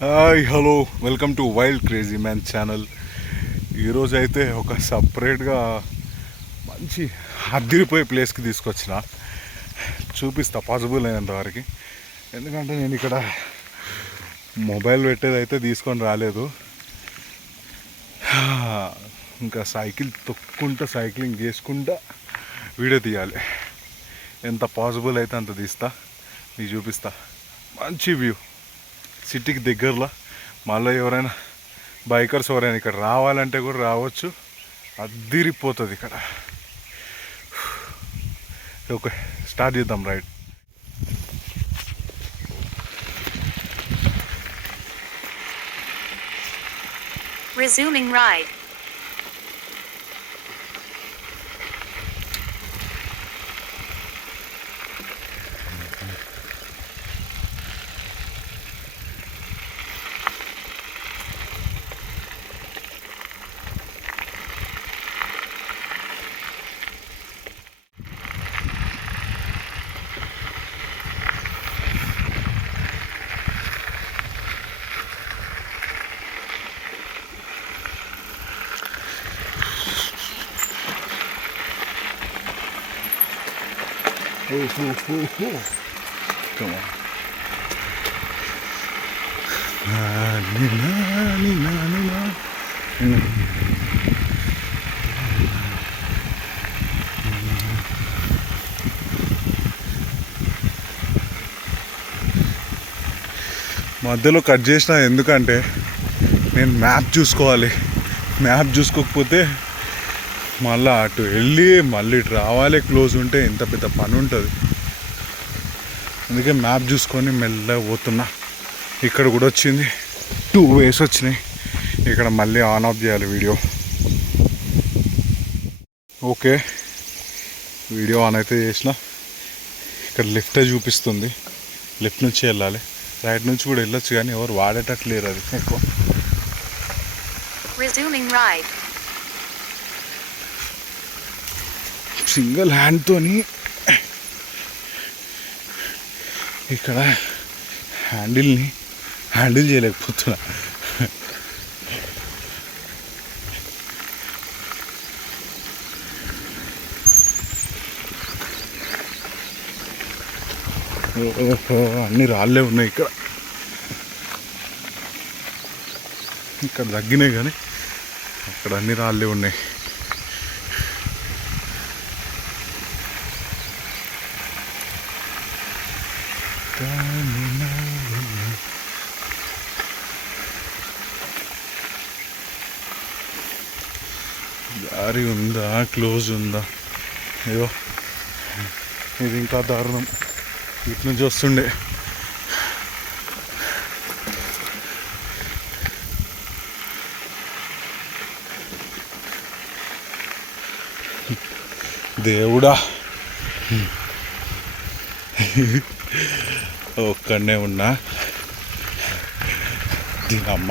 Hi hello welcome to wild crazy man channel. ఈరోజు అయితే ఒక సపరేట్గా మంచి అద్దిరిపోయే ప్లేస్కి తీసుకొచ్చిన చూపిస్తా పాసిబుల్ అయినంత వరకు. ఎందుకంటే నేను ఇక్కడ మొబైల్ పెట్టేది అయితే తీసుకొని రాలేదు. ఇంకా సైకిల్ తొక్కుంటా సైక్లింగ్ చేసుకుంటా వీడియో తీయాలి. ఎంత పాసిబుల్ అయితే అంత తీస్తా, మీకు చూపిస్తా. మంచి వ్యూ సిటీకి దగ్గరలో. మళ్ళీ ఎవరైనా బైకర్స్ ఎవరైనా ఇక్కడ రావాలంటే కూడా రావచ్చు, అద్దిరిపోతుంది ఇక్కడ. ఓకే, స్టార్ట్ చేద్దాం ride. Resuming ride. Come on. మధ్యలో కట్ చేసిన ఎందుకంటే నేను మ్యాప్ చూసుకోవాలి. మ్యాప్ చూసుకోకపోతే మళ్ళీ అటు వెళ్ళి మళ్ళీ ఇటు రావాలి. క్లోజ్ ఉంటే ఎంత పెద్ద పని ఉంటుంది. అందుకే మ్యాప్ చూసుకొని మెల్లగా పోతున్నా. ఇక్కడ కూడా వచ్చింది, 2 ways వచ్చినాయి. ఇక్కడ మళ్ళీ ఆన్ ఆఫ్ చేయాలి వీడియో. ఓకే, వీడియో ఆన్ అయితే చేసిన. ఇక్కడ లెఫ్టే చూపిస్తుంది, లెఫ్ట్ నుంచి వెళ్ళాలి. రైట్ నుంచి కూడా వెళ్ళొచ్చు కానీ ఎవరు వాడేటట్లేరు అది ఎక్కువ. Resuming ride. సింగిల్ హ్యాండ్తోని ఇక్కడ హ్యాండిల్ చేయలేకపోతున్నా. అన్నీ రాళ్ళే ఉన్నాయి ఇక్కడ తగ్గినాయి కానీ అక్కడ అన్ని రాళ్ళే ఉన్నాయి. దారి ఉందా, క్లోజ్ ఉందా? అయ్యో, ఇది ఇంకా దారుణం. ఇటు నుంచి వస్తుండే. దేవుడా, ఒక్కడనే ఉన్నా. దీనమ్మ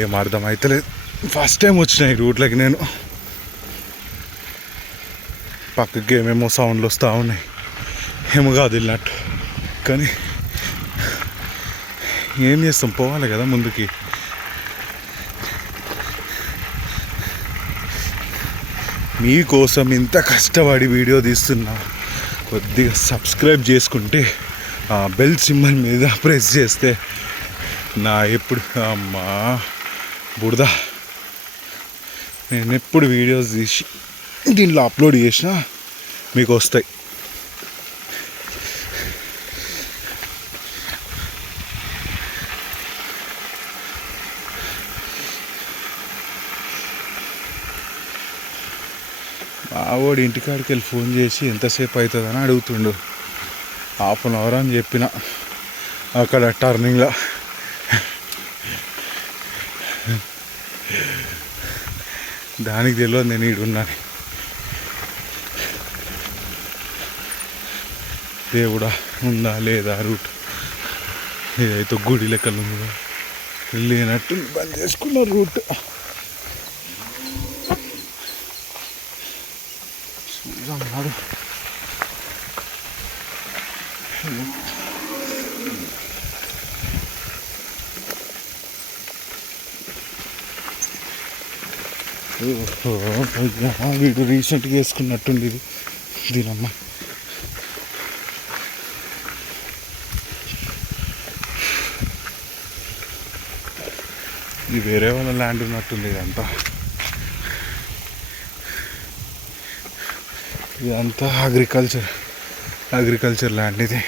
ఏం అర్థం అవుతలేదు. ఫస్ట్ టైం వచ్చిన ఈ రూట్లకి నేను. పక్కకి ఏమేమో సౌండ్లు వస్తూ ఉన్నాయి, ఏమో కాదు వెళ్ళినట్టు. కానీ ఏం చేస్తాం, పోవాలి కదా ముందుకి. మీకోసం ఇంత కష్టపడి వీడియో తీస్తున్నా. కొద్దిగా సబ్స్క్రైబ్ చేసుకుంటే ఆ బెల్ సింబల్ మీద ప్రెస్ చేస్తే నా ఎప్పుడు అమ్మా బుడదా నేను ఎప్పుడు వీడియోస్ తీసి దీంట్లో అప్లోడ్ చేసినా మీకు వస్తాయి. మావాడు ఇంటికాడికి వెళ్ళి ఫోన్ చేసి ఎంతసేపు అవుతుందని అడుగుతుండు. 1/2 hour అని చెప్పిన. అక్కడ టర్నింగ్లో దానికి తెలియదు నేను ఈడున్నాను. దేవుడా, ఉందా లేదా రూట్? ఏదైతే గుడి లెక్కలు ఉందో లేనట్టు బంద్ చేసుకున్న రూట్. చూద్దాం. వీడు రీసెంట్గా వేసుకున్నట్టుంది ఇది దీనమ్మ. ఇది వేరే వాళ్ళ ల్యాండ్ ఉన్నట్టుంది ఇదంతా. ఇదంతా అగ్రికల్చర్ ల్యాండ్ ఇది.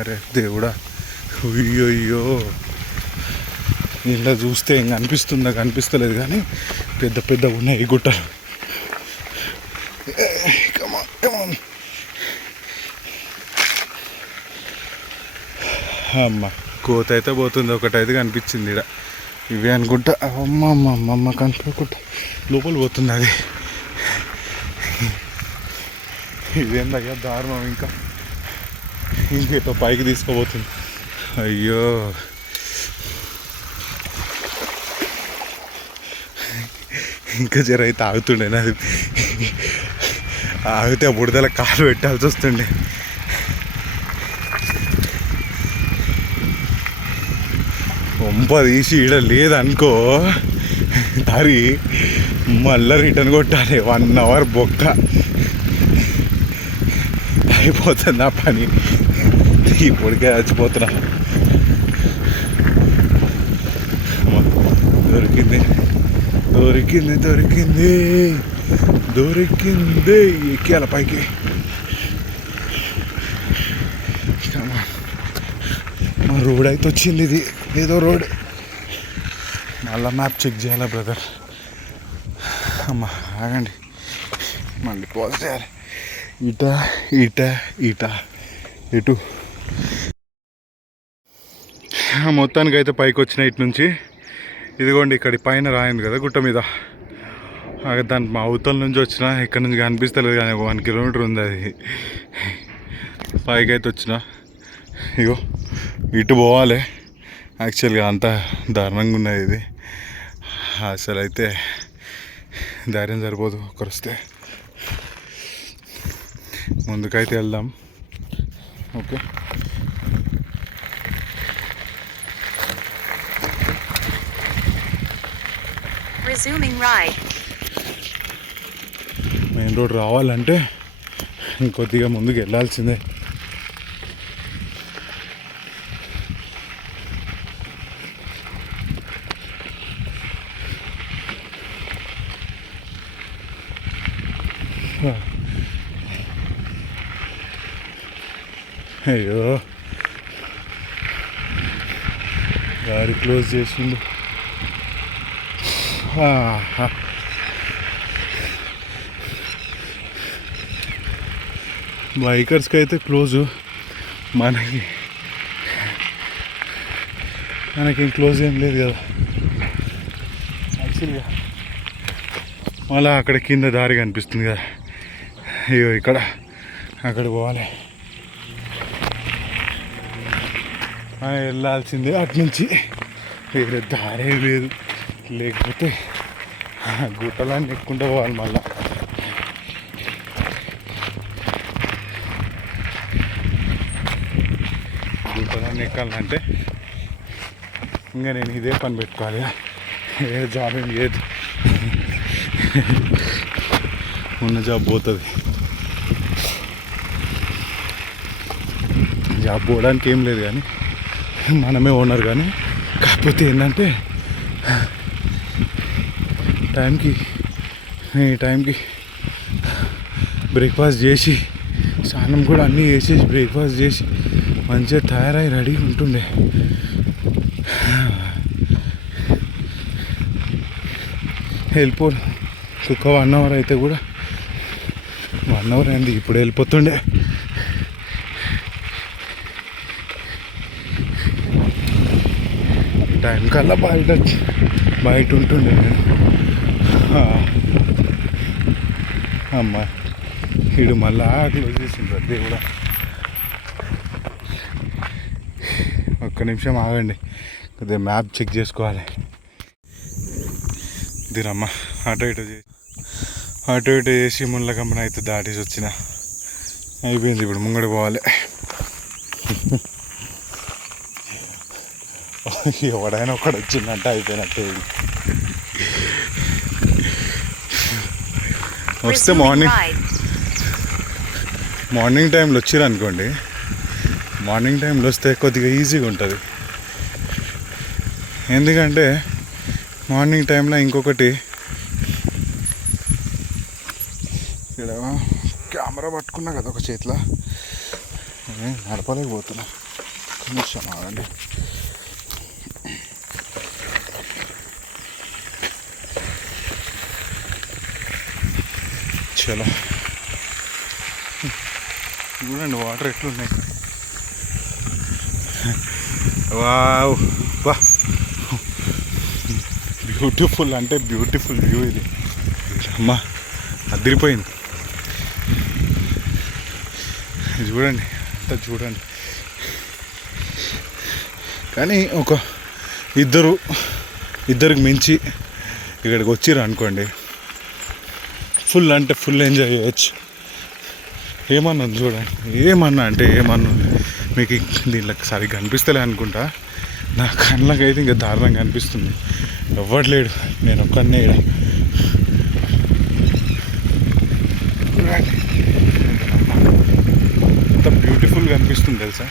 అరే దేవుడా, అయ్యో ఇలా చూస్తే ఇంకా అనిపిస్తుందా కనిపిస్తలేదు కానీ పెద్ద ఉన్నాయి ఈ గుట్టలు. అమ్మ కోత అయితే పోతుంది, ఒకటైతే కనిపించింది ఇక్కడ. ఇవే అనుకుంటా. అమ్మ కనిపించకుండా లోపల పోతుంది అది. ఇదేందయ్యా దారుణం, ఇంకేతో పైకి తీసుకోబోతుంది. అయ్యో ఇంకా జర అయితే ఆగుతుండే, అది ఆగితే ఆ బుడదల కాలు పెట్టాల్సి వస్తుండే. వంప తీసి ఈడ లేదనుకో దారి, మళ్ళీ రిటర్న్ కొట్టాలి. 1 hour బొక్క అయిపోతుంది ఆ పని. ఇప్పటికే చచ్చిపోతున్నా. దొరికింది ఎక్కియాల పైకి. మా రోడ్ అయితే వచ్చింది, ఇది ఏదో రోడ్. మళ్ళీ మ్యాప్ చెక్ చేయాలా బ్రదర్. అమ్మ ఆగండి, మళ్ళీ పాజ్ చేయాలి. ఇటు మొత్తానికి అయితే పైకి వచ్చిన ఇటు నుంచి. ఇదిగోండి ఇక్కడ పైన రాయింది కదా గుట్ట మీద, దాని మా అవతల నుంచి వచ్చిన. ఇక్కడ నుంచి కనిపిస్తలేదు కానీ 1 kilometer ఉంది అది. పైకి అయితే వచ్చిన. ఇగో ఇటు పోవాలి. యాక్చువల్గా అంత దారుణంగా ఉన్నది ఇది. అసలు అయితే ధైర్యం సరిపోదు ఒకరు వస్తే. ముందుకైతే వెళ్దాం. Okay, resuming ride. Main road రావాలంటే ఇంకొద్దిగా ముందుకు వెళ్ళాల్సిందే. అయ్యో దారి క్లోజ్ చేసిండు. బైకర్స్కి అయితే క్లోజు, మనకేం క్లోజ్ ఏం లేదు కదా యాక్చువల్గా. మళ్ళీ అక్కడ కింద దారి కనిపిస్తుంది కదా, అయ్యో అక్కడ పోవాలి. వెళ్ళాల్సిందే అట్నుంచి, వేరే దారే లేదు. లేకపోతే గుట్టలన్నీ ఎక్కుంటూ పోవాలి. మళ్ళీ గుట్టలన్నీ ఎక్కాలంటే ఇంకా నేను ఇదే పని పెట్టుకోవాలి. ఏ జాబ్ ఏం లేదు, ఉన్న జాబ్ పోతుంది. జాబ్ పోవడానికి ఏం లేదు కానీ మనమే ఓనర్. కానీ కాకపోతే ఏంటంటే టైంకి బ్రేక్ఫాస్ట్ చేసి, స్నానం కూడా అన్నీ వేసేసి బ్రేక్ఫాస్ట్ చేసి మంచిగా తయారై రెడీ ఉంటుండే. వెళ్ళిపోను ఒక 1 hour అయితే కూడా 1 hour అయింది, ఇప్పుడు వెళ్ళిపోతుండే. టైం కల్లా బయట ఉంటుండే నేను. అమ్మ వీడు మళ్ళా క్లోజ్ చేసిండు దేవుడా. ఒక్క నిమిషం ఆగండి, కొద్దిగా మ్యాప్ చెక్ చేసుకోవాలి. దీనమ్మ అటు ఇటు చేసి ముళ్ళ కంపెనీ అయితే దాటేసి వచ్చిన. అయిపోయింది, ఇప్పుడు ముంగడ పోవాలి. ఎవడైనా ఒకడు వచ్చిందంటే అయిపోయినట్టు. వస్తే Resuming ride. మార్నింగ్ టైంలో వచ్చిర్రు అనుకోండి, మార్నింగ్ టైంలో వస్తే కొద్దిగా ఈజీగా ఉంటుంది. ఎందుకంటే మార్నింగ్ టైంలో ఇంకొకటి, ఇక్కడ కెమెరా పట్టుకున్నా కదా ఒక చేతిలో, నడపలేకపోతున్నా. నిమిషం ఆగండి. చలో చూడండి వాటర్ ఎట్లున్నాయి. వావ్, వా, బ్యూటిఫుల్ అంటే బ్యూటిఫుల్ వ్యూ ఇది. అమ్మా అదిరిపోయింది. ఇది చూడండి, అంతా చూడండి. కానీ ఒక ఇద్దరికి మించి ఇక్కడికి వచ్చిర్రు అనుకోండి, ఫుల్ అంటే ఫుల్ ఎంజాయ్ చేయొచ్చు. ఏమన్నా చూడండి, ఏమన్నా మీకు దీంట్లో సరిగ్గా కనిపిస్తలే అనుకుంటా. నా కళ్ళకి అయితే ఇంకా దారుణంగా కనిపిస్తుంది. ఎవ్వట్లేడు, నేను ఒక్కడనే ఇక్కడ. ఎంత బ్యూటిఫుల్గా అనిపిస్తుంది తెలుసా.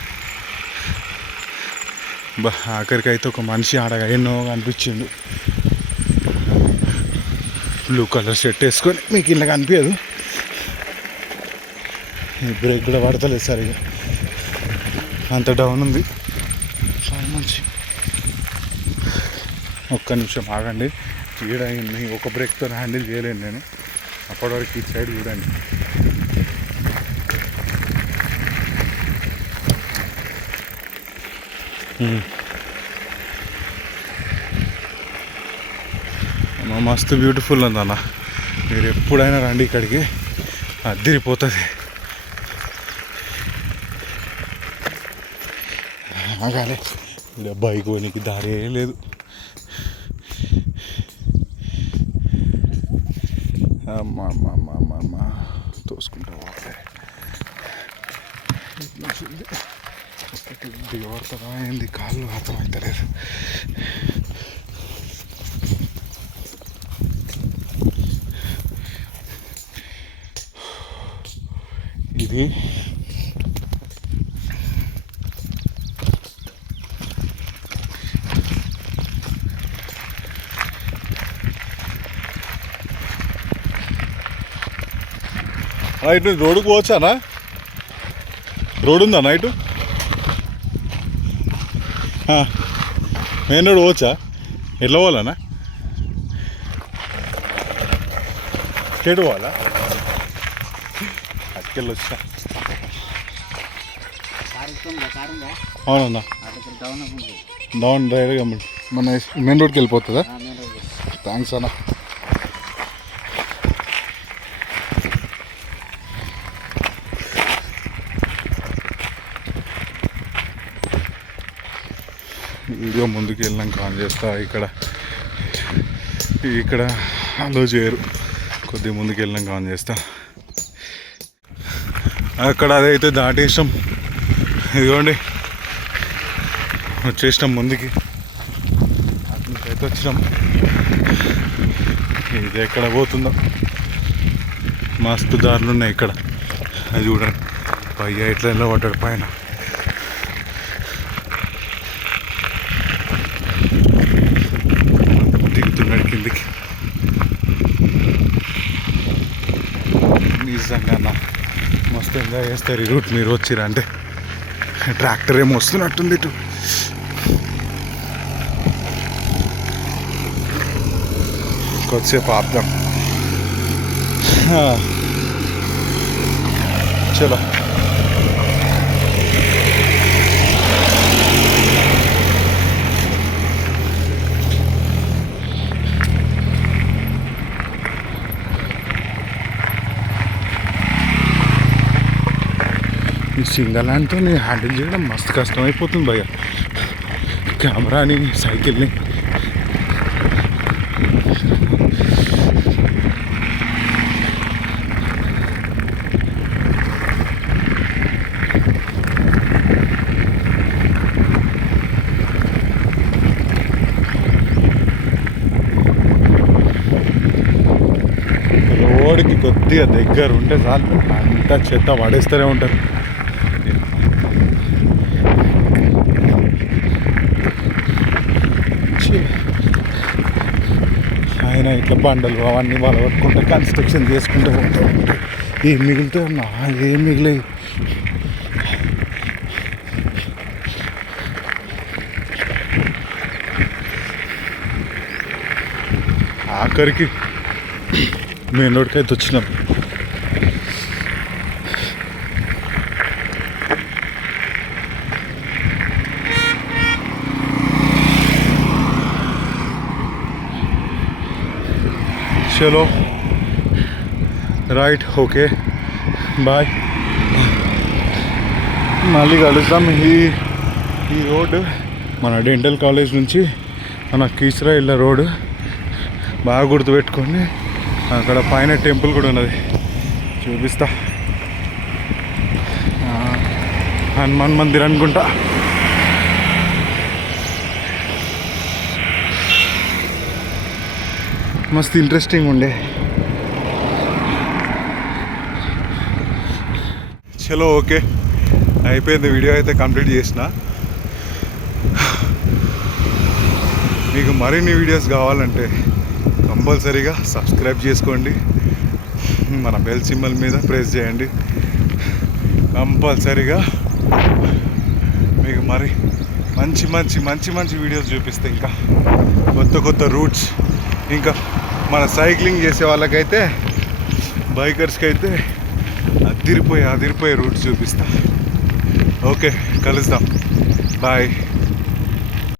ఆఖరికి అయితే ఒక మనిషి ఆడగా ఎన్నో కనిపించిండు. బ్లూ కలర్ షర్ట్ వేసుకొని, మీకు ఇలా కనిపించదు. బ్రేక్ కూడా పడతలేదు సరిగా, అంత డౌన్ ఉంది మంచి. ఒక్క నిమిషం ఆగండి. ఈడ ఒక బ్రేక్తో హ్యాండిల్ చేయలేను నేను. అప్పటి వరకు ఈ సైడ్ చూడండి. మస్తు బ్యూటిఫుల్ ఉందన్న. మీరు ఎప్పుడైనా రండి ఇక్కడికి, అదిరిపోతుంది. ఆగాలి, ఇక్కడ బైక్ పోనీకి దారి ఏం లేదు. అమ్మా తోసుకుంటా పోతే దిగబడతారా ఏంది, కాళ్ళు అర్థమవుతలేదు. ఇది ఇటు రోడ్డుకు పోవచ్చానా? రోడ్ ఉందా నైటు? మెయిన్ రోడ్ పోవచ్చా? ఎట్లా పోవాలన్నా? స్టేట్ పోవాలా? అటుకెళ్ళి వచ్చా. అవునన్నా, డౌన్ డ్రైవర్గా మన మెయిన్ రోడ్కి వెళ్ళిపోతుందా? థ్యాంక్స్ అన్న. వీడియో ముందుకు వెళ్ళినాక ఆన్ చేస్తా. ఇక్కడ అలో చేయరు, కొద్దిగా ముందుకు వెళ్ళినాక ఆన్ చేస్తా. అక్కడ అదైతే దాటేసాం. ఇదిగోండి వచ్చేసినాం ముందుకి, అట్నుంచైతే వచ్చినాం. ఇది ఎక్కడ పోతుందో, మస్తు దారులు ఉన్నాయి ఇక్కడ. అది చూడండి, పయ్య ఎట్లా పడ్డాడు పైన. దిగుతున్నాడు కిందికి. నిజంగా మస్తు ఎంజాయ్ చేస్తారు ఈ రూట్ మీరు వచ్చిరా అంటే. ట్రాక్టర్ ఏమో వస్తున్నట్టుంది ఇటు. కొద్దిసేపు ఆపుదాం. చలో ఈ సింగల్ హ్యాండ్తో హ్యాండిల్ చేయడం మస్తు కష్టమైపోతుంది భయ్య. కెమెరాని, సైకిల్ని. రోడ్కి కొద్దిగా కొద్దిగా దగ్గర ఉంటే చాలు అంతా చెత్త పడేస్తూనే ఉంటారు. ఆయన ఇట్లా బండలు అవన్నీ వాళ్ళు పట్టుకుంటే కన్స్ట్రక్షన్ చేసుకుంటూ పోతూ ఉంటాయి. ఏం మిగులుతాయి నా ఏం మిగిలాయి. ఆఖరికి మెయిన్ రోడ్కి అయితే వచ్చినాం. చలో రైట్, ఓకే, బాయ్. మళ్ళీ కలుద్దాం. ఈ రోడ్డు మన డెంటల్ కాలేజ్ నుంచి మన కీసరా ఇళ్ళ రోడ్డు బాగా గుర్తుపెట్టుకొని అక్కడ పైన టెంపుల్ కూడా ఉన్నది, చూపిస్తా. హనుమాన్ మందిర్ అనుకుంటా. మస్తు ఇంట్రెస్టింగ్ ఉండే. చలో ఓకే, అయిపోయింది. వీడియో అయితే కంప్లీట్ చేసిన. మీకు మరిన్ని వీడియోస్ కావాలంటే కంపల్సరీగా సబ్స్క్రైబ్ చేసుకోండి. మన బెల్ సింబల్ మీద ప్రెస్ చేయండి. కంపల్సరీగా మీకు మరి మంచి మంచి మంచి మంచి వీడియోస్ చూపిస్తే, ఇంకా కొత్త కొత్త రూట్స్, ఇంకా మన సైక్లింగ్ చేసే వాళ్ళకైతే, బైకర్స్కి అయితే అదిరిపోయే రూట్స్ చూపిస్తా. ఓకే, కలుద్దాం. బాయ్.